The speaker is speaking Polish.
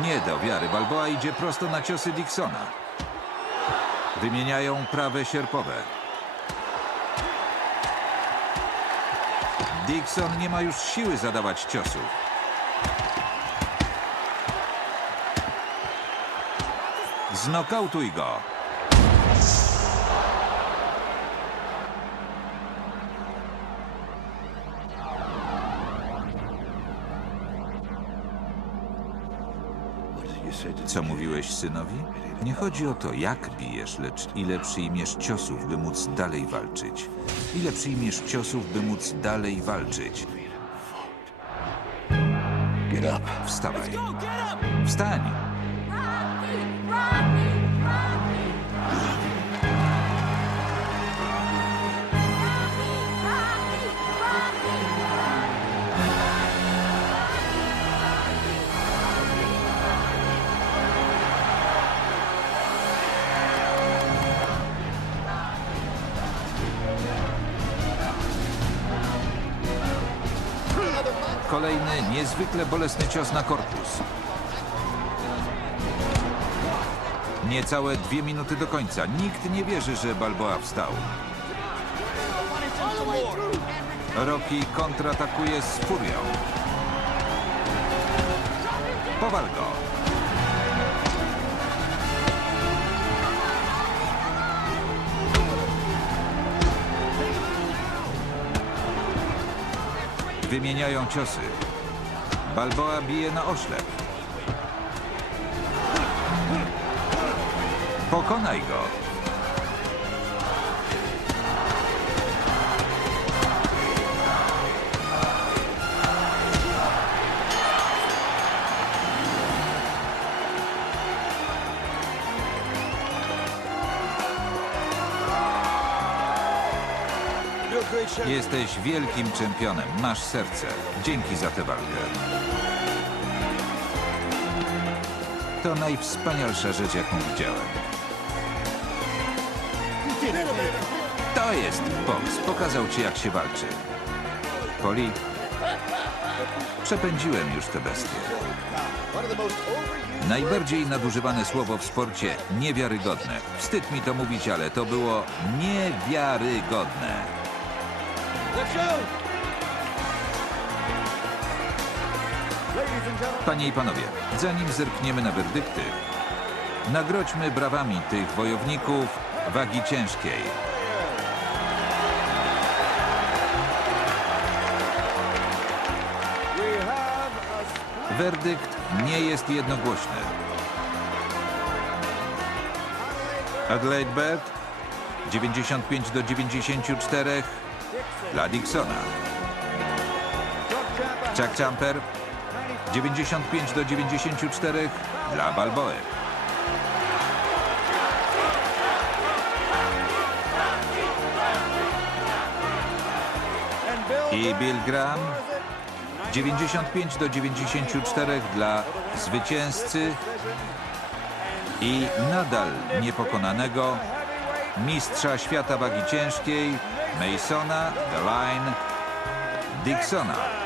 Nie do wiary. Balboa idzie prosto na ciosy Dixona. Wymieniają prawe sierpowe. Dixon nie ma już siły zadawać ciosów. Znokautuj go. Co mówiłeś synowi? Nie chodzi o to, jak bijesz, lecz ile przyjmiesz ciosów, by móc dalej walczyć. Ile przyjmiesz ciosów, by móc dalej walczyć. Wstawaj. Wstań! Kolejny niezwykle bolesny cios na korpus. Niecałe dwie minuty do końca. Nikt nie wierzy, że Balboa wstał. Rocky kontratakuje z furią. Powal go. Wymieniają ciosy. Balboa bije na oślep. Pokonaj go. Jesteś wielkim czempionem. Masz serce. Dzięki za tę walkę. To najwspanialsza rzecz, jaką widziałem. To jest boks. Pokazał ci, jak się walczy. Poli, przepędziłem już tę bestię. Najbardziej nadużywane słowo w sporcie niewiarygodne. Wstyd mi to mówić, ale to było niewiarygodne. Panie i panowie, zanim zerkniemy na werdykty, nagrodźmy brawami tych wojowników wagi ciężkiej. Werdykt nie jest jednogłośny. Adelaide Bird 95 do 94 dla Dixona. Chuck Jumper 95 do 94 dla Balboe. I Bill Graham 95 do 94 dla zwycięzcy i nadal niepokonanego mistrza świata wagi ciężkiej Masona The Line Dixona.